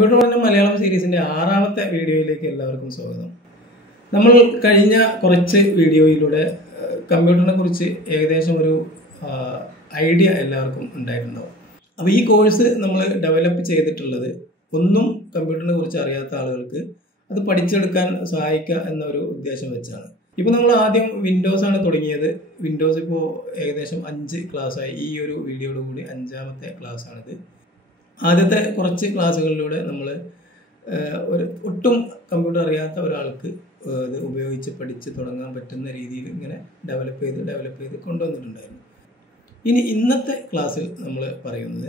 Computer പഠന മലയാളം സീരീസിന്റെ 6ാമത്തെ വീഡിയോയിലേക്ക് എല്ലാവർക്കും സ്വാഗതം. നമ്മൾ കഴിഞ്ഞ കുറച്ച് വീഡിയോയിലൂടെ കമ്പ്യൂട്ടറിനെ കുറിച്ച് ഏകദേശം ഒരു ഐഡിയ എല്ലാവർക്കും ഉണ്ടായിട്ടുണ്ടാവും. അപ്പോൾ ഈ കോഴ്സ് നമ്മൾ ഡെവലപ്പ് ചെയ്തിട്ടുള്ളത് ഒന്നും കമ്പ്യൂട്ടറിനെ കുറിച്ച് അറിയാത്ത ആളുകൾക്ക് അത് പഠിച്ചെടുക്കാൻ സഹായിക്കുക എന്നൊരു ഉദ്ദേശം വെച്ചാണ്. ഇപ്പോൾ നമ്മൾ ആദ്യം വിൻഡോസ് ആണ് തുടങ്ങിയത്. വിൻഡോസ് ഇപ്പോൾ ഏകദേശം 5 ക്ലാസ്സായി. ഈ ഒരു വീഡിയോയോട് കൂടി 5ാമത്തെ ക്ലാസ് ആണിത്. ആദ്യത്തെ കുറച്ച് ക്ലാസ്സുകളിലൂടെ നമ്മൾ ഒട്ടും കമ്പ്യൂട്ടർ അറിയാത്ത ഒരാൾക്ക് ഇത് ഉപയോഗിച്ച് പഠിച്ച് തുടങ്ങാൻ പറ്റുന്ന രീതിയിൽ ഇങ്ങനെ ഡെവലപ്പ് ചെയ്ത് കൊണ്ടുവന്നിട്ടുണ്ടായിരുന്നു. ഇനി ഇന്നത്തെ ക്ലാസ്സിൽ നമ്മൾ പറയുന്നത്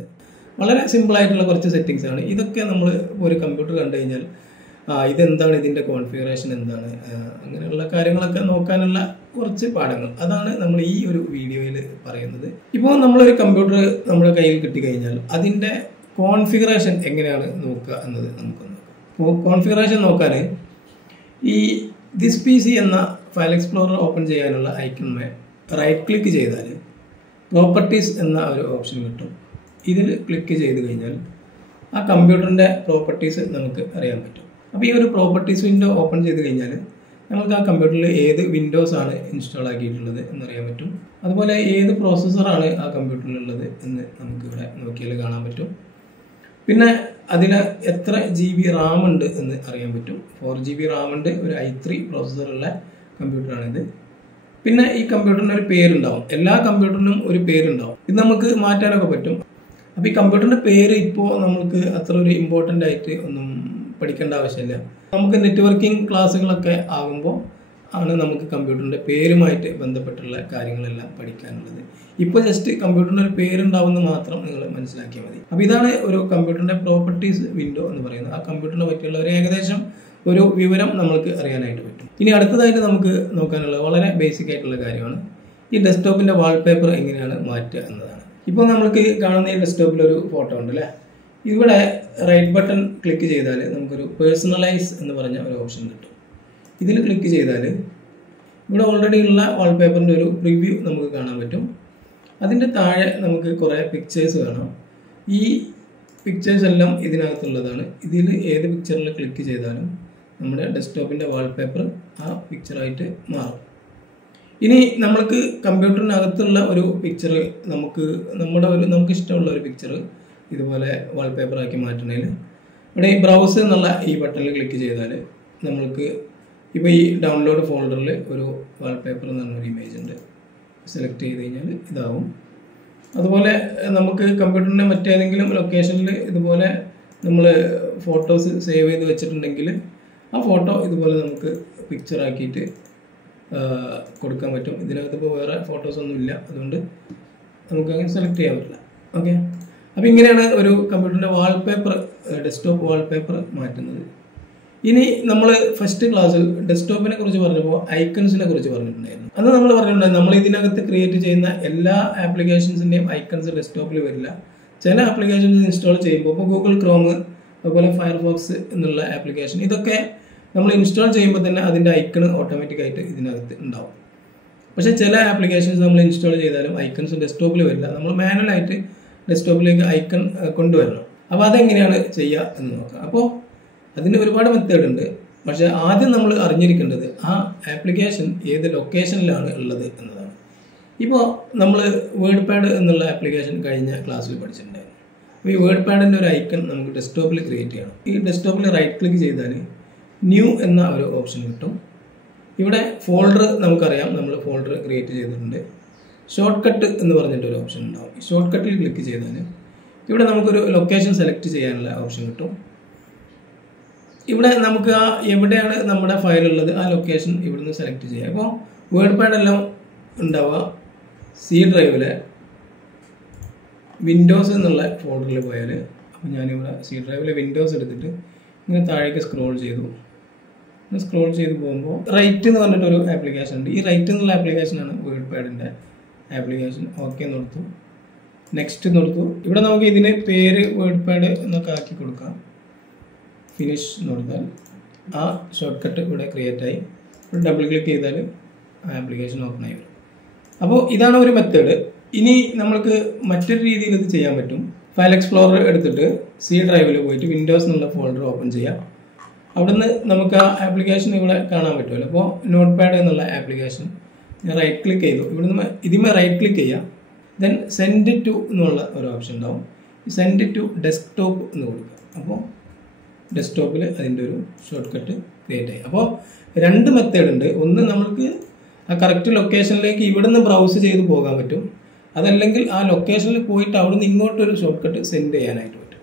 വളരെ സിമ്പിളായിട്ടുള്ള കുറച്ച് സെറ്റിങ്സ് ആണ്. ഇതൊക്കെ നമ്മൾ ഒരു കമ്പ്യൂട്ടർ കണ്ടു കഴിഞ്ഞാൽ ഇതെന്താണ്, ഇതിൻ്റെ കോൺഫിഗറേഷൻ എന്താണ്, അങ്ങനെയുള്ള കാര്യങ്ങളൊക്കെ നോക്കാനുള്ള കുറച്ച് പാഠങ്ങൾ, അതാണ് നമ്മൾ ഈ ഒരു വീഡിയോയിൽ പറയുന്നത്. ഇപ്പോൾ നമ്മളൊരു കമ്പ്യൂട്ടർ നമ്മുടെ കയ്യിൽ കിട്ടിക്കഴിഞ്ഞാൽ അതിൻ്റെ കോൺഫിഗറേഷൻ എങ്ങനെയാണ് നോക്കുക എന്നത് നമുക്ക് നോക്കാം. അപ്പോൾ കോൺഫിഗറേഷൻ നോക്കാൻ ഈ ദിസ് പി സി എന്ന ഫയൽ എക്സ്പ്ലോറർ ഓപ്പൺ ചെയ്യാനുള്ള ഐക്കൺമേ റൈറ്റ് ക്ലിക്ക് ചെയ്താൽ പ്രോപ്പർട്ടീസ് എന്ന ഒരു ഓപ്ഷൻ കിട്ടും. ഇതിൽ ക്ലിക്ക് ചെയ്ത് കഴിഞ്ഞാൽ ആ കമ്പ്യൂട്ടറിൻ്റെ പ്രോപ്പർട്ടീസ് നമുക്ക് അറിയാൻ പറ്റും. അപ്പോൾ ഈ ഒരു പ്രോപ്പർട്ടീസ് വിൻഡോ ഓപ്പൺ ചെയ്ത് കഴിഞ്ഞാൽ നമുക്ക് ആ കമ്പ്യൂട്ടറിൽ ഏത് വിൻഡോസ് ആണ് ഇൻസ്റ്റാൾ ആക്കിയിട്ടുള്ളത് എന്നറിയാൻ പറ്റും. അതുപോലെ ഏത് പ്രോസസ്സറാണ് ആ കമ്പ്യൂട്ടറിലുള്ളത് എന്ന് നമുക്ക് ഇവിടെ നോക്കിയാൽ കാണാൻ പറ്റും. പിന്നെ അതിൽ എത്ര GB റാം ഉണ്ട് എന്ന് അറിയാൻ പറ്റും. 4 GB റാം ഉണ്ട്. ഒരു i3 പ്രോസസ്സറുള്ള കമ്പ്യൂട്ടറാണിത്. പിന്നെ ഈ കമ്പ്യൂട്ടറിന് ഒരു പേരുണ്ടാവും. എല്ലാ കമ്പ്യൂട്ടറിനും ഒരു പേരുണ്ടാവും. ഇത് നമുക്ക് മാറ്റാനൊക്കെ പറ്റും. അപ്പോൾ ഈ കമ്പ്യൂട്ടറിൻ്റെ പേര് ഇപ്പോൾ നമുക്ക് അത്ര ഒരു ഇമ്പോർട്ടൻ്റ് ആയിട്ട് ഒന്നും പഠിക്കേണ്ട ആവശ്യമില്ല. നമുക്ക് നെറ്റ്വർക്കിംഗ് ക്ലാസ്സുകളൊക്കെ ആകുമ്പോൾ ആണ് നമുക്ക് കമ്പ്യൂട്ടറിൻ്റെ പേരുമായിട്ട് ബന്ധപ്പെട്ടുള്ള കാര്യങ്ങളെല്ലാം പഠിക്കാനുള്ളത്. ഇപ്പോൾ ജസ്റ്റ് കമ്പ്യൂട്ടറിൻ്റെ ഒരു പേരുണ്ടാവുന്ന മാത്രം നിങ്ങൾ മനസ്സിലാക്കിയാൽ മതി. അപ്പോൾ ഇതാണ് ഒരു കമ്പ്യൂട്ടറിൻ്റെ പ്രോപ്പർട്ടീസ് വിൻഡോ എന്ന് പറയുന്നത്. ആ കമ്പ്യൂട്ടറിനെ പറ്റിയുള്ള ഒരു ഏകദേശം ഒരു വിവരം നമ്മൾക്ക് അറിയാനായിട്ട് പറ്റും. ഇനി അടുത്തതായിട്ട് നമുക്ക് നോക്കാനുള്ള വളരെ ബേസിക് ആയിട്ടുള്ള കാര്യമാണ് ഈ ഡെസ്ക്ടോപ്പിൻ്റെ വാൾപേപ്പർ എങ്ങനെയാണ് മാറ്റുക എന്നതാണ്. ഇപ്പോൾ നമ്മൾക്ക് കാണുന്ന ഈ ഡെസ്ക്ടോപ്പിൽ ഒരു ഫോട്ടോ ഉണ്ട് അല്ലേ. ഇവിടെ റൈറ്റ് ബട്ടൺ ക്ലിക്ക് ചെയ്താൽ നമുക്കൊരു പേഴ്സണലൈസ് എന്ന് പറഞ്ഞ ഒരു ഓപ്ഷൻ കിട്ടും. ഇതിൽ ക്ലിക്ക് ചെയ്താൽ ഇവിടെ ഓൾറെഡി ഉള്ള വാൾപേപ്പറിൻ്റെ ഒരു പ്രിവ്യൂ നമുക്ക് കാണാൻ പറ്റും. അതിൻ്റെ താഴെ നമുക്ക് കുറേ പിക്ചേഴ്സ് കാണാം. ഈ പിക്ചേഴ്സ് എല്ലാം ഇതിനകത്തുള്ളതാണ്. ഇതിൽ ഏത് പിക്ചറിൽ ക്ലിക്ക് ചെയ്താലും നമ്മുടെ ഡെസ്ക്ടോപ്പിൻ്റെ വാൾപേപ്പർ ആ പിക്ചറായിട്ട് മാറും. ഇനി നമ്മൾക്ക് കമ്പ്യൂട്ടറിനകത്തുള്ള ഒരു പിക്ചർ നമുക്ക് ഇഷ്ടമുള്ള ഒരു പിക്ചർ ഇതുപോലെ വാൾപേപ്പറാക്കി മാറ്റണമെങ്കിൽ ഇവിടെ ഈ ബ്രൗസ് എന്നുള്ള ഈ ബട്ടണിൽ ക്ലിക്ക് ചെയ്താൽ നമ്മൾക്ക് ഇപ്പോൾ ഈ ഡൗൺലോഡ് ഫോൾഡറിൽ ഒരു വാൾപേപ്പർ എന്ന് പറഞ്ഞൊരു ഇമേജ് ഉണ്ട്. സെലക്ട് ചെയ്ത് കഴിഞ്ഞാൽ ഇതാവും. അതുപോലെ നമുക്ക് കമ്പ്യൂട്ടറിൻ്റെ മറ്റേതെങ്കിലും ലൊക്കേഷനിൽ ഇതുപോലെ നമ്മൾ ഫോട്ടോസ് സേവ് ചെയ്ത് വെച്ചിട്ടുണ്ടെങ്കിൽ ആ ഫോട്ടോ ഇതുപോലെ നമുക്ക് പിക്ചറാക്കിയിട്ട് കൊടുക്കാൻ പറ്റും. ഇതിനകത്ത് ഇപ്പോൾ വേറെ ഫോട്ടോസൊന്നും ഇല്ല, അതുകൊണ്ട് നമുക്ക് അങ്ങനെ സെലക്ട് ചെയ്യാൻ പറ്റില്ല. ഓക്കെ, അപ്പോൾ ഇങ്ങനെയാണ് ഒരു കമ്പ്യൂട്ടറിൻ്റെ വാൾപേപ്പർ, ഡെസ്ക്ടോപ്പ് വാൾപേപ്പർ മാറ്റുന്നത്. ഇനി നമ്മൾ ഫസ്റ്റ് ക്ലാസ്സിൽ ഡെസ്ക്ടോപ്പിനെ കുറിച്ച് പറഞ്ഞപ്പോൾ ഐക്കൺസിനെ കുറിച്ച് പറഞ്ഞിട്ടുണ്ടായിരുന്നു. അന്ന് നമ്മൾ പറഞ്ഞിട്ടുണ്ടായിരുന്നു നമ്മൾ ഇതിനകത്ത് ക്രിയേറ്റ് ചെയ്യുന്ന എല്ലാ ആപ്ലിക്കേഷൻസിൻ്റെയും ഐക്കൺസ് ഡെസ്ക്ടോപ്പിൽ വരില്ല. ചില ആപ്ലിക്കേഷൻസ് ഇൻസ്റ്റാൾ ചെയ്യുമ്പോൾ ഇപ്പോൾ ഗൂഗിൾ ക്രോം, അതുപോലെ ഫയർഫോക്സ് എന്നുള്ള ആപ്ലിക്കേഷൻ, ഇതൊക്കെ നമ്മൾ ഇൻസ്റ്റാൾ ചെയ്യുമ്പോൾ തന്നെ അതിൻ്റെ ഐക്കൺ ഓട്ടോമാറ്റിക്കായിട്ട് ഇതിനകത്ത് ഉണ്ടാവും. പക്ഷേ ചില ആപ്ലിക്കേഷൻസ് നമ്മൾ ഇൻസ്റ്റാൾ ചെയ്താലും ഐക്കൺസ് ഡെസ്ക്ടോപ്പിൽ വരില്ല. നമ്മൾ മാനുവലായിട്ട് ഡെസ്ക്ടോപ്പിലേക്ക് ഐക്കൺ കൊണ്ടുവരണം. അപ്പോൾ അതെങ്ങനെയാണ് ചെയ്യുക എന്ന് നോക്കാം. അപ്പോൾ അതിന് ഒരുപാട് മെത്തേഡ് ഉണ്ട്. പക്ഷേ ആദ്യം നമ്മൾ അറിഞ്ഞിരിക്കേണ്ടത് ആ ആപ്ലിക്കേഷൻ ഏത് ലൊക്കേഷനിലാണ് ഉള്ളത് എന്നതാണ്. ഇപ്പോൾ നമ്മൾ വേർഡ് പാഡ് എന്നുള്ള ആപ്ലിക്കേഷൻ കഴിഞ്ഞ ക്ലാസ്സിൽ പഠിച്ചിട്ടുണ്ടായിരുന്നു. അപ്പോൾ ഈ വേർഡ് പാഡിൻ്റെ ഒരു ഐക്കൺ നമുക്ക് ഡെസ്ക്ടോപ്പിൽ ക്രിയേറ്റ് ചെയ്യണം. ഈ ഡെസ്ക്ടോപ്പിൽ റൈറ്റ് ക്ലിക്ക് ചെയ്താൽ ന്യൂ എന്ന ഒരു ഓപ്ഷൻ കിട്ടും. ഇവിടെ ഫോൾഡർ നമുക്കറിയാം, നമ്മൾ ഫോൾഡർ ക്രിയേറ്റ് ചെയ്തിട്ടുണ്ട്. ഷോർട്ട് കട്ട് എന്ന് പറഞ്ഞിട്ടൊരു ഓപ്ഷൻ ഉണ്ടാവും. ഈ ഷോർട്ട് കട്ടിൽ ക്ലിക്ക് ചെയ്താൽ ഇവിടെ നമുക്കൊരു ലൊക്കേഷൻ സെലക്ട് ചെയ്യാനുള്ള ഓപ്ഷൻ കിട്ടും. ഇവിടെ നമുക്ക് എവിടെയാണ് നമ്മുടെ ഫയൽ ഉള്ളത് ആ ലൊക്കേഷൻ ഇവിടുന്ന് സെലക്ട് ചെയ്യാം. അപ്പോൾ വേർഡ് പാഡ് എല്ലാം ഉണ്ടാവുക സി ഡ്രൈവിലെ വിൻഡോസ് എന്നുള്ള ഫോൾഡറിൽ പോയാൽ, അപ്പോൾ ഞാനിവിടെ സി ഡ്രൈവിലെ വിൻഡോസ് എടുത്തിട്ട് ഇങ്ങനെ താഴേക്ക് സ്ക്രോൾ ചെയ്തു പോകുമ്പോൾ റൈറ്റ് എന്ന് പറഞ്ഞിട്ടൊരു ആപ്ലിക്കേഷൻ ഉണ്ട്. ഈ റൈറ്റ് എന്നുള്ള ആപ്ലിക്കേഷനാണ് വേർഡ് പാഡിൻ്റെ ആപ്ലിക്കേഷൻ. ഓക്കെ എന്ന് കൊടുത്തു, നെക്സ്റ്റ് എന്ന് കൊടുത്തു. ഇവിടെ നമുക്ക് ഇതിന് പേര് വേർഡ് പാഡ് എന്നൊക്കെ ആക്കി കൊടുക്കാം. ഫിനിഷ് എന്ന് കൊടുത്താൽ ആ ഷോർട്ട് കട്ട് ഇവിടെ ക്രിയേറ്റ് ആയി. ഇവിടെ ഡബിൾ ക്ലിക്ക് ചെയ്താൽ ആ ആപ്ലിക്കേഷൻ ഓപ്പൺ ആയി വരും. അപ്പോൾ ഇതാണ് ഒരു മെത്തേഡ്. ഇനി നമ്മൾക്ക് മറ്റൊരു രീതിയിൽ ഇത് ചെയ്യാൻ പറ്റും. ഫയൽ എക്സ്പ്ലോറർ എടുത്തിട്ട് സി ഡ്രൈവിൽ പോയിട്ട് വിൻഡോസ് എന്നുള്ള ഫോൾഡർ ഓപ്പൺ ചെയ്യാം. അവിടുന്ന് നമുക്ക് ആ ആപ്ലിക്കേഷൻ ഇവിടെ കാണാൻ പറ്റുമല്ലോ. അപ്പോൾ നോട്ട് പാഡ് എന്നുള്ള ആപ്ലിക്കേഷൻ ഞാൻ റൈറ്റ് ക്ലിക്ക് ചെയ്തു. ഇവിടുന്ന് ഇതിന്മേൽ റൈറ്റ് ക്ലിക്ക് ചെയ്യാം. ദെൻ സെൻഡ് ടു എന്നുള്ള ഒരു ഓപ്ഷൻ ഉണ്ടാവും. സെൻഡ് ടു ഡെസ്ക്ടോപ്പ് എന്ന് കൊടുക്കുക. അപ്പോൾ ഡെസ്ക്ടോപ്പിൽ അതിൻ്റെ ഒരു ഷോർട്ട് കട്ട് ക്രിയേറ്റ് ആയി. അപ്പോൾ 2 മെത്തേഡ് ഉണ്ട്. ഒന്ന് നമുക്ക് ആ കറക്റ്റ് ലൊക്കേഷനിലേക്ക് ഇവിടുന്ന് ബ്രൗസ് ചെയ്ത് പോകാൻ പറ്റും. അതല്ലെങ്കിൽ ആ ലൊക്കേഷനിൽ പോയിട്ട് അവിടുന്ന് ഇങ്ങോട്ടൊരു ഷോർട്ട് കട്ട് സെൻഡ് ചെയ്യാനായിട്ട് പറ്റും.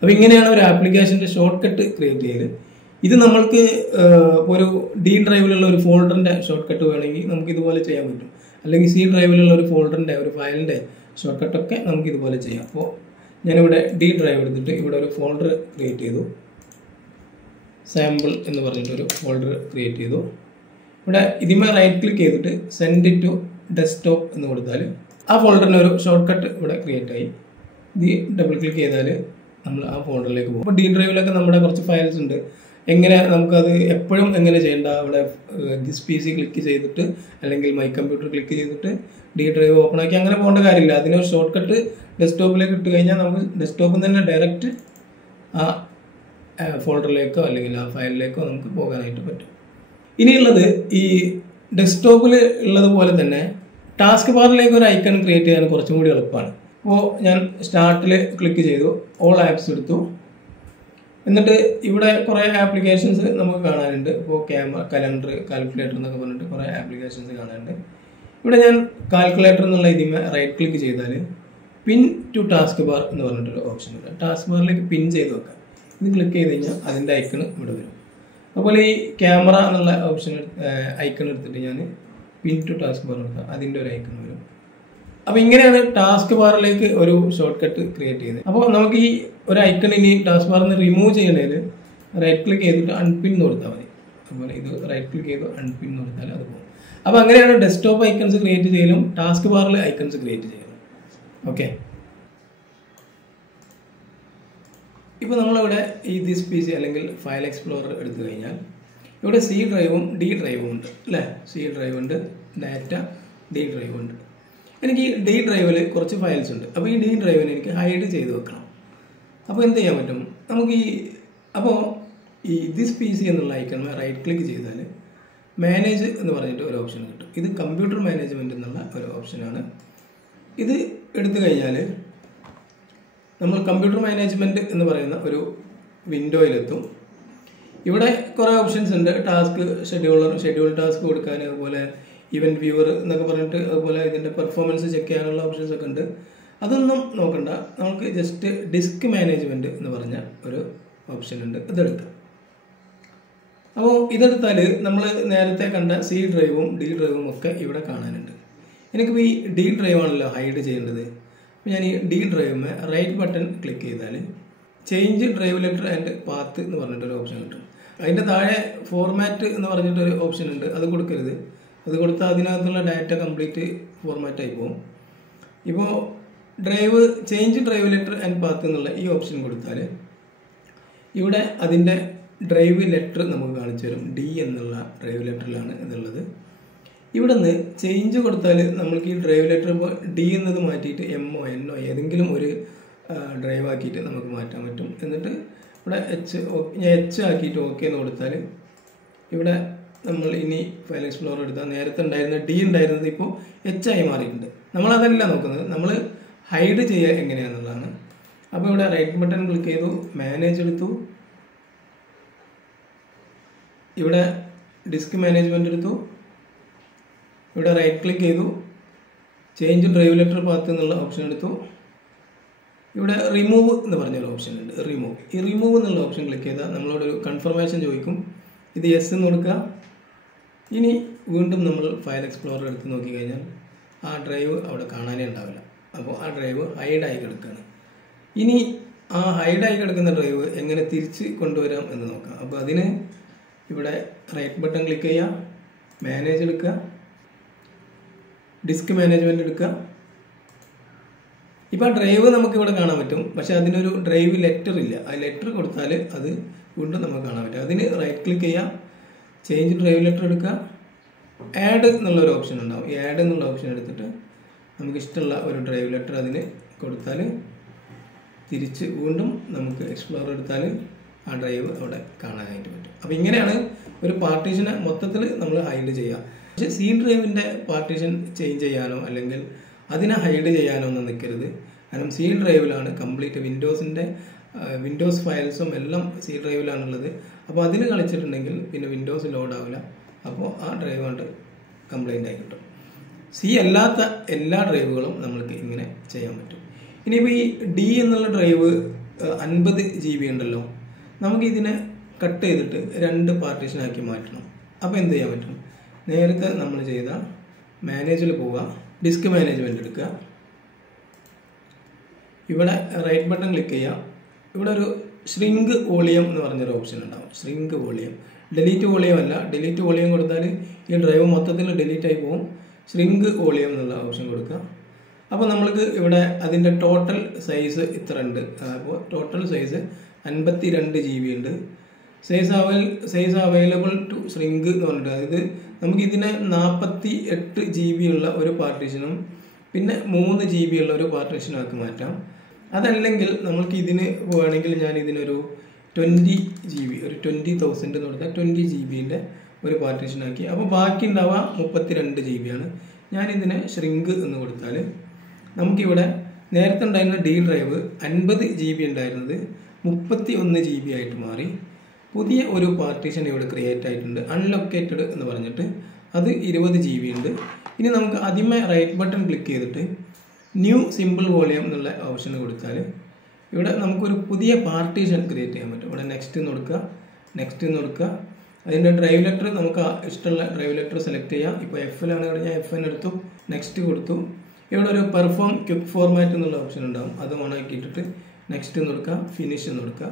അപ്പോൾ ഇങ്ങനെയാണ് ഒരു ആപ്ലിക്കേഷൻ്റെ ഷോർട്ട് കട്ട് ക്രിയേറ്റ് ചെയ്ത്. ഇത് നമ്മൾക്ക് ഒരു ഡി ഡ്രൈവിലുള്ള ഒരു ഫോൾഡറിൻ്റെ ഷോർട്ട് കട്ട് വേണമെങ്കിൽ നമുക്ക് ഇതുപോലെ ചെയ്യാൻ പറ്റും. അല്ലെങ്കിൽ സി ഡ്രൈവിലുള്ള ഒരു ഫോൾഡറിൻ്റെ ഒരു ഫയലിൻ്റെ ഷോർട്ട് കട്ടൊക്കെ നമുക്ക് ഇതുപോലെ ചെയ്യാം. അപ്പോൾ ഞാനിവിടെ ഡി ഡ്രൈവ് എടുത്തിട്ട് ഇവിടെ ഒരു ഫോൾഡർ ക്രിയേറ്റ് ചെയ്തു. സാമ്പിൾ എന്ന് പറഞ്ഞിട്ടൊരു ഫോൾഡർ ക്രിയേറ്റ് ചെയ്തു. ഇവിടെ ഇതിന്മേൽ റൈറ്റ് ക്ലിക്ക് ചെയ്തിട്ട് സെൻഡ് ടു ഡെസ്ക്ടോപ്പ് എന്ന് കൊടുത്താൽ ആ ഫോൾഡറിന് ഒരു ഷോർട്ട് കട്ട് ഇവിടെ ക്രിയേറ്റ് ആയി. ഇത് ഡബിൾ ക്ലിക്ക് ചെയ്താൽ നമ്മൾ ആ ഫോൾഡറിലേക്ക് പോകും. അപ്പോൾ ഡി ഡ്രൈവിലൊക്കെ നമ്മുടെ കുറച്ച് ഫയൽസ് ഉണ്ട്. എങ്ങനെ നമുക്കത് എപ്പോഴും എങ്ങനെ ചെയ്യേണ്ട, അവിടെ ദിസ് പി സി ക്ലിക്ക് ചെയ്തിട്ട് അല്ലെങ്കിൽ മൈ കമ്പ്യൂട്ടർ ക്ലിക്ക് ചെയ്തിട്ട് ഡി ഡ്രൈവ് ഓപ്പൺ ആക്കി അങ്ങനെ പോകേണ്ട കാര്യമില്ല. അതിനൊരു ഷോർട്ട് കട്ട് ഡെസ്ക്ടോപ്പിലേക്ക് ഇട്ട് കഴിഞ്ഞാൽ നമുക്ക് ഡെസ്ക്ടോപ്പിൽ തന്നെ ഡയറക്റ്റ് ആ ഫോൾഡറിലേക്കോ അല്ലെങ്കിൽ ആ ഫയലിലേക്കോ നമുക്ക് പോകാനായിട്ട് പറ്റും. ഇനിയുള്ളത് ഈ ഡെസ്ക്ടോപ്പിൽ ഉള്ളതുപോലെ തന്നെ ടാസ്ക് ബാറിലേക്ക് ഒരു ഐക്കൺ ക്രിയേറ്റ് ചെയ്യാൻ കുറച്ചും കൂടി എളുപ്പമാണ്. അപ്പോൾ ഞാൻ സ്റ്റാർട്ടിൽ ക്ലിക്ക് ചെയ്തു, ഓൾ ആപ്സ് എടുത്തു. എന്നിട്ട് ഇവിടെ കുറേ ആപ്ലിക്കേഷൻസ് നമുക്ക് കാണാനുണ്ട്. ഇപ്പോൾ ക്യാമറ, കലണ്ടർ, കാൽക്കുലേറ്റർ എന്നൊക്കെ പറഞ്ഞിട്ട് കുറേ ആപ്ലിക്കേഷൻസ് കാണാനുണ്ട്. ഇവിടെ ഞാൻ കാൽക്കുലേറ്റർ എന്നുള്ള ഇതിന്മേൽ റൈറ്റ് ക്ലിക്ക് ചെയ്താൽ പിൻ ടു ടാസ്ക് ബാർ എന്ന് പറഞ്ഞിട്ടൊരു ഓപ്ഷൻ ഉണ്ട്. ടാസ്ക് ബാറിലേക്ക് പിൻ ചെയ്ത് വെക്കാം. ഇത് ക്ലിക്ക് ചെയ്ത് കഴിഞ്ഞാൽ അതിൻ്റെ ഐക്കൺ ഇവിടെ വരും. അതുപോലെ ഈ ക്യാമറ എന്നുള്ള ഓപ്ഷൻ ഐക്കൺ എടുത്തിട്ട് ഞാൻ പിൻ ടു ടാസ്ക് ബാർ എടുക്കാം, അതിൻ്റെ ഒരു ഐക്കൺ വരും. അപ്പോൾ ഇങ്ങനെയാണ് ടാസ്ക് ബാറിലേക്ക് ഒരു ഷോർട്ട് കട്ട് ക്രിയേറ്റ് ചെയ്യുന്നത്. അപ്പോൾ നമുക്ക് ഈ ഒരു ഐക്കൺ ഇനി ടാസ്ക് ബാറിൽ നിന്ന് റിമൂവ് ചെയ്യണേൽ റൈറ്റ് ക്ലിക്ക് ചെയ്തിട്ട് അൺപിൻ എന്ന് കൊടുത്താൽ മതി. അതുപോലെ ഇത് റൈറ്റ് ക്ലിക്ക് ചെയ്ത് അൺപിൻ എന്ന് കൊടുത്താൽ അത് പോകും. അപ്പോൾ അങ്ങനെയാണ് ഡെസ്ക്ടോപ്പ് ഐക്കൺസ് ക്രിയേറ്റ് ചെയ്യലും ടാസ്ക് ബാറിൽ ഐക്കൺസ് ക്രിയേറ്റ് ചെയ്യലും. ഓക്കെ, ഇപ്പോൾ നമ്മളിവിടെ ഈ ദിസ് പി സി അല്ലെങ്കിൽ ഫയൽ എക്സ്പ്ലോറർ എടുത്തു കഴിഞ്ഞാൽ ഇവിടെ സി ഡ്രൈവും ഡി ഡ്രൈവും ഉണ്ട് അല്ലേ. സി ഡ്രൈവ് ഉണ്ട്, ഡാറ്റ ഡി ഡ്രൈവ് ഉണ്ട്. എനിക്ക് ഈ ഡി ഡ്രൈവിൽ കുറച്ച് ഫയൽസ് ഉണ്ട്. അപ്പോൾ ഈ ഡി ഡ്രൈവിന് എനിക്ക് ഹൈഡ് ചെയ്ത് വെക്കണം. അപ്പോൾ എന്ത് ചെയ്യാൻ പറ്റും നമുക്ക് അപ്പോൾ ഈ ദിസ് പി സി എന്നുള്ള ഐക്കൺ റൈറ്റ് ക്ലിക്ക് ചെയ്താൽ മാനേജ് എന്ന് പറഞ്ഞിട്ട് ഒരു ഓപ്ഷൻ കിട്ടും. ഇത് കമ്പ്യൂട്ടർ മാനേജ്മെൻറ്റ് എന്നുള്ള ഒരു ഓപ്ഷനാണ്. ഇത് എടുത്തു കഴിഞ്ഞാൽ നമ്മൾ കമ്പ്യൂട്ടർ മാനേജ്മെൻറ്റ് എന്ന് പറയുന്ന ഒരു വിൻഡോയിലെത്തും. ഇവിടെ കുറേ ഓപ്ഷൻസ് ഉണ്ട്. ടാസ്ക് ഷെഡ്യൂൾ ടാസ്ക് കൊടുക്കാൻ, അതുപോലെ ഇവൻറ്റ് വ്യൂവർ എന്നൊക്കെ പറഞ്ഞിട്ട്, അതുപോലെ ഇതിൻ്റെ പെർഫോമൻസ് ചെക്ക് ചെയ്യാനുള്ള ഓപ്ഷൻസ് ഒക്കെ ഉണ്ട്. അതൊന്നും നോക്കണ്ട, നമുക്ക് ജസ്റ്റ് ഡിസ്ക് മാനേജ്മെൻറ്റ് എന്ന് പറഞ്ഞ ഒരു ഓപ്ഷൻ ഉണ്ട്, ഇതെടുക്കാം. അപ്പോൾ ഇതെടുത്താൽ നമ്മൾ നേരത്തെ കണ്ട സി ഡ്രൈവും ഡി ഡ്രൈവും ഒക്കെ ഇവിടെ കാണാനുണ്ട്. എനിക്കിപ്പോൾ ഈ ഡി ഡ്രൈവ് ആണല്ലോ ഹൈഡ് ചെയ്യേണ്ടത്. അപ്പോൾ ഞാൻ ഈ ഡി ഡ്രൈവുമേ റൈറ്റ് ബട്ടൺ ക്ലിക്ക് ചെയ്താൽ change drive letter and path എന്ന് പറഞ്ഞിട്ടൊരു ഓപ്ഷൻ കിട്ടും. അതിൻ്റെ താഴെ ഫോർമാറ്റ് എന്ന് പറഞ്ഞിട്ടൊരു ഓപ്ഷൻ ഉണ്ട്, അത് കൊടുക്കരുത്. അത് കൊടുത്താൽ അതിനകത്തുള്ള ഡാറ്റ കംപ്ലീറ്റ് ഫോർമാറ്റായി പോകും. ഇപ്പോൾ change drive letter and path എന്നുള്ള ഈ ഓപ്ഷൻ കൊടുത്താൽ ഇവിടെ അതിൻ്റെ ഡ്രൈവ് ലെറ്റർ നമുക്ക് കാണിച്ചു തരും. ഡി എന്നുള്ള ഡ്രൈവ് ലെറ്ററിലാണ് ഇതുള്ളത്. ഇവിടെ നിന്ന് ചേഞ്ച് കൊടുത്താൽ നമ്മൾക്ക് ഈ ഡ്രൈവ് ലെറ്റർ ഇപ്പോൾ ഡി എന്നത് മാറ്റിയിട്ട് എമ്മോ എന്നോ ഏതെങ്കിലും ഒരു ഡ്രൈവ് ആക്കിയിട്ട് നമുക്ക് മാറ്റാൻ പറ്റും. എന്നിട്ട് ഇവിടെ എച്ച് ആക്കിയിട്ട് ഓക്കെ എന്ന് കൊടുത്താൽ ഇവിടെ നമ്മൾ ഇനി ഫയൽ എക്സ്പ്ലോറർ എടുത്താൽ നേരത്തെ ഉണ്ടായിരുന്ന ഡി ഉണ്ടായിരുന്നത് ഇപ്പോൾ എച്ച് ആയി മാറിയിട്ടുണ്ട്. നമ്മളതല്ല നോക്കുന്നത്, നമ്മൾ ഹൈഡ് ചെയ്യുക എങ്ങനെയാണെന്നുള്ളതാണ്. അപ്പോൾ ഇവിടെ റൈറ്റ് ബട്ടൺ ക്ലിക്ക് ചെയ്തു, മാനേജ് എടുത്തു, ഇവിടെ ഡിസ്ക് മാനേജ്മെൻറ്റ് എടുത്തു, ഇവിടെ റൈറ്റ് ക്ലിക്ക് ചെയ്തു, ചേഞ്ച് ഡ്രൈവ് ലെറ്റർ പാത്ത് എന്നുള്ള ഓപ്ഷൻ എടുത്തു. ഇവിടെ റിമൂവ് എന്ന് പറഞ്ഞൊരു ഓപ്ഷൻ ഉണ്ട്, റിമൂവ്. ഈ റിമൂവ് എന്നുള്ള ഓപ്ഷൻ ക്ലിക്ക് ചെയ്താൽ നമ്മളോട് ഒരു കൺഫർമേഷൻ ചോദിക്കും. ഇത് യെസ് എന്ന് കൊടുക്കുക. ഇനി വീണ്ടും നമ്മൾ ഫയൽ എക്സ്പ്ലോറർ എടുത്ത് നോക്കിക്കഴിഞ്ഞാൽ ആ ഡ്രൈവ് അവിടെ കാണാനേ ഉണ്ടാവില്ല. അപ്പോൾ ആ ഡ്രൈവ് ഹൈഡായി കിടക്കുകയാണ്. ഇനി ആ ഹൈഡായി കിടക്കുന്ന ഡ്രൈവ് എങ്ങനെ തിരിച്ച് കൊണ്ടുവരാം എന്ന് നോക്കാം. അപ്പോൾ അതിന് ഇവിടെ റൈറ്റ് ബട്ടൺ ക്ലിക്ക് ചെയ്യുക, മാനേജ് എടുക്കുക, ഡിസ്ക് മാനേജ്മെൻറ്റ് എടുക്കുക. ഇപ്പോൾ ആ ഡ്രൈവ് നമുക്കിവിടെ കാണാൻ പറ്റും, പക്ഷെ അതിനൊരു ഡ്രൈവ് ലെറ്റർ ഇല്ല. ആ ലെറ്റർ കൊടുത്താൽ അത് വീണ്ടും നമുക്ക് കാണാൻ പറ്റും. അതിന് റൈറ്റ് ക്ലിക്ക് ചെയ്യുക, ചേഞ്ച് ഡ്രൈവ് ലെറ്റർ എടുക്കുക, ആഡ് എന്നുള്ളൊരു ഓപ്ഷൻ ഉണ്ടാവും. ഈ ആഡ് എന്നുള്ള ഓപ്ഷൻ എടുത്തിട്ട് നമുക്ക് ഇഷ്ടമുള്ള ഒരു ഡ്രൈവ് ലെറ്റർ അതിന് കൊടുത്താൽ തിരിച്ച് വീണ്ടും നമുക്ക് എക്സ്പ്ലോറർ എടുത്താൽ ആ ഡ്രൈവ് അവിടെ കാണാനായിട്ട് പറ്റും. അപ്പോൾ ഇങ്ങനെയാണ് ഒരു പാർട്ടീഷനെ മൊത്തത്തിൽ നമ്മൾ ഹൈഡ് ചെയ്യുക. പക്ഷേ സി ഡ്രൈവിൻ്റെ പാർട്ടീഷൻ ചേഞ്ച് ചെയ്യാനോ അല്ലെങ്കിൽ അതിനെ ഹൈഡ് ചെയ്യാനോ ഒന്നും നിൽക്കരുത്. കാരണം സി ഡ്രൈവിലാണ് കംപ്ലീറ്റ് വിൻഡോസ് ഫയൽസും എല്ലാം സി ഡ്രൈവിലാണുള്ളത്. അപ്പോൾ അതിൽ കളിച്ചിട്ടുണ്ടെങ്കിൽ പിന്നെ വിൻഡോസ് ലോഡ് ആവില്ല. അപ്പോൾ ആ ഡ്രൈവ് കൊണ്ട് കംപ്ലൈൻ്റ് ആയി കിട്ടും. സി അല്ലാത്ത എല്ലാ ഡ്രൈവുകളും നമ്മൾക്ക് ഇങ്ങനെ ചെയ്യാൻ പറ്റും. ഇനിയിപ്പോൾ ഈ ഡി എന്നുള്ള ഡ്രൈവ് 50 GB ഉണ്ടല്ലോ, നമുക്ക് ഇതിനെ കട്ട് ചെയ്തിട്ട് 2 പാർട്ടീഷനാക്കി മാറ്റണം. അപ്പോൾ എന്ത് ചെയ്യാൻ പറ്റും? നേരത്തെ നമ്മൾ ചെയ്ത മാനേജിൽ പോവുക, ഡിസ്ക് മാനേജ്മെൻറ്റ് എടുക്കുക, ഇവിടെ റൈറ്റ് ബട്ടൺ ക്ലിക്ക് ചെയ്യുക. ഇവിടെ ഒരു ഷ്രിങ്ക് വോളിയം എന്ന് പറഞ്ഞൊരു ഓപ്ഷൻ ഉണ്ടാവും. ഷ്രിങ്ക് വോളിയം, ഡിലീറ്റ് വോളിയം അല്ല. ഡിലീറ്റ് വോളിയം കൊടുത്താൽ ഈ ഡ്രൈവ് മൊത്തത്തിൽ ഡിലീറ്റ് ആയി പോകും. ഷ്രിങ്ക് വോളിയം എന്നുള്ള ഓപ്ഷൻ കൊടുക്കുക. അപ്പോൾ നമ്മൾക്ക് ഇവിടെ അതിൻ്റെ ടോട്ടൽ സൈസ് ഇത്ര ഉണ്ട്. അപ്പോൾ ടോട്ടൽ സൈസ് 52 GB ഉണ്ട്. സൈസ് അവൈലബിൾ ടു ഷ്രിങ്ക് എന്ന് പറഞ്ഞിട്ട്, അതായത് നമുക്ക് ഇതിനെ 48 GB ഉള്ള ഒരു പാർട്ടീഷനും പിന്നെ 3 GB ഉള്ള ഒരു പാർട്ടീഷനും ആക്കി മാറ്റാം. അതല്ലെങ്കിൽ നമ്മൾക്ക് ഇതിന് വേണമെങ്കിൽ ഞാൻ ഇതിനൊരു 20 GB, ഒരു 20,000 എന്ന് കൊടുത്താൽ 20 GB ഒരു പാർട്ടീഷനാക്കി. അപ്പോൾ ബാക്കി ഉണ്ടാവുക 32 GB ആണ്. ഞാനിതിനെ ഷ്രിങ്ക് എന്ന് കൊടുത്താൽ നമുക്കിവിടെ നേരത്തെ ഉണ്ടായിരുന്ന ഡി ഡ്രൈവ് 50 GB ഉണ്ടായിരുന്നത് 31 GB ആയിട്ട് മാറി. പുതിയ ഒരു പാർട്ടീഷൻ ഇവിടെ ക്രിയേറ്റ് ആയിട്ടുണ്ട്, അൺലൊക്കേറ്റഡ് എന്ന് പറഞ്ഞിട്ട്. അത് 20 GB ഉണ്ട്. ഇനി നമുക്ക് ആദ്യമേ റൈറ്റ് ബട്ടൺ ക്ലിക്ക് ചെയ്തിട്ട് ന്യൂ സിമ്പിൾ വോളിയം എന്നുള്ള ഓപ്ഷൻ കൊടുത്താൽ ഇവിടെ നമുക്കൊരു പുതിയ പാർട്ടീഷൻ ക്രിയേറ്റ് ചെയ്യാൻ പറ്റും. ഇവിടെ നെക്സ്റ്റ് എന്ന് കൊടുക്കുക. അതിൻ്റെ ഡ്രൈവ് ലെറ്റർ നമുക്ക് ഇഷ്ടമുള്ള ഡ്രൈവ് ലെറ്റർ സെലക്ട് ചെയ്യാം. ഇപ്പോൾ എഫിലാണ്, ഇവിടെ ഞാൻ FN എടുത്തു, നെക്സ്റ്റ് കൊടുത്തു. ഇവിടെ ഒരു പെർഫോം ക്വിക്ക് ഫോർമാറ്റ് എന്നുള്ള ഓപ്ഷൻ ഉണ്ടാകും, അത് ഓണാക്കിയിട്ടിട്ട് നെക്സ്റ്റ് എന്ന് കൊടുക്കുക, ഫിനിഷ് എന്ന് കൊടുക്കുക.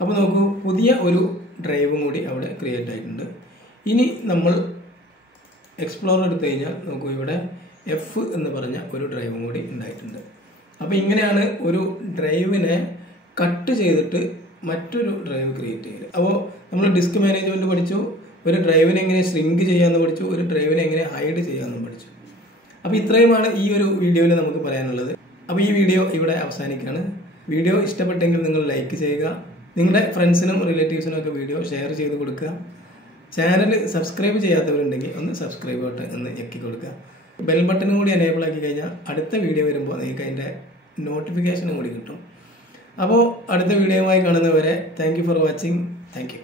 അപ്പോൾ നോക്കൂ, പുതിയ ഒരു ഡ്രൈവും കൂടി അവിടെ ക്രിയേറ്റ് ആയിട്ടുണ്ട്. ഇനി നമ്മൾ എക്സ്പ്ലോറർ എടുത്തു കഴിഞ്ഞാൽ നോക്കൂ, ഇവിടെ F എന്ന് പറഞ്ഞ ഒരു ഡ്രൈവും കൂടി ഉണ്ടായിട്ടുണ്ട്. അപ്പോൾ ഇങ്ങനെയാണ് ഒരു ഡ്രൈവിനെ കട്ട് ചെയ്തിട്ട് മറ്റൊരു ഡ്രൈവ് ക്രിയേറ്റ് ചെയ്യുന്നത്. അപ്പോൾ നമ്മൾ ഡിസ്ക് മാനേജ്മെൻറ്റ് പഠിച്ചു, ഒരു ഡ്രൈവിനെ എങ്ങനെ ഷ്രിങ്ക് ചെയ്യാമെന്ന് പഠിച്ചു, ഒരു ഡ്രൈവിനെ എങ്ങനെ ഹൈഡ് ചെയ്യാമെന്നും പഠിച്ചു. അപ്പോൾ ഇത്രയുമാണ് ഈ ഒരു വീഡിയോയിൽ നമുക്ക് പറയാനുള്ളത്. അപ്പോൾ ഈ വീഡിയോ ഇവിടെ അവസാനിക്കുകയാണ്. വീഡിയോ ഇഷ്ടപ്പെട്ടെങ്കിൽ നിങ്ങൾ ലൈക്ക് ചെയ്യുക, നിങ്ങളുടെ ഫ്രണ്ട്സിനും റിലേറ്റീവ്സിനും ഒക്കെ വീഡിയോ ഷെയർ ചെയ്ത് കൊടുക്കുക. ചാനൽ സബ്സ്ക്രൈബ് ചെയ്യാത്തവരുണ്ടെങ്കിൽ ഒന്ന് സബ്സ്ക്രൈബ് ബട്ടൺ ഒന്ന് ഞെക്കി കൊടുക്കുക. ബെൽ ബട്ടണും കൂടി എനേബിൾ ആക്കി കഴിഞ്ഞാൽ അടുത്ത വീഡിയോ വരുമ്പോൾ നിങ്ങൾക്ക് അതിൻ്റെ നോട്ടിഫിക്കേഷനും കൂടി കിട്ടും. അപ്പോൾ അടുത്ത വീഡിയോയുമായി കാണുന്നവരെ thank you for watching. Thank you.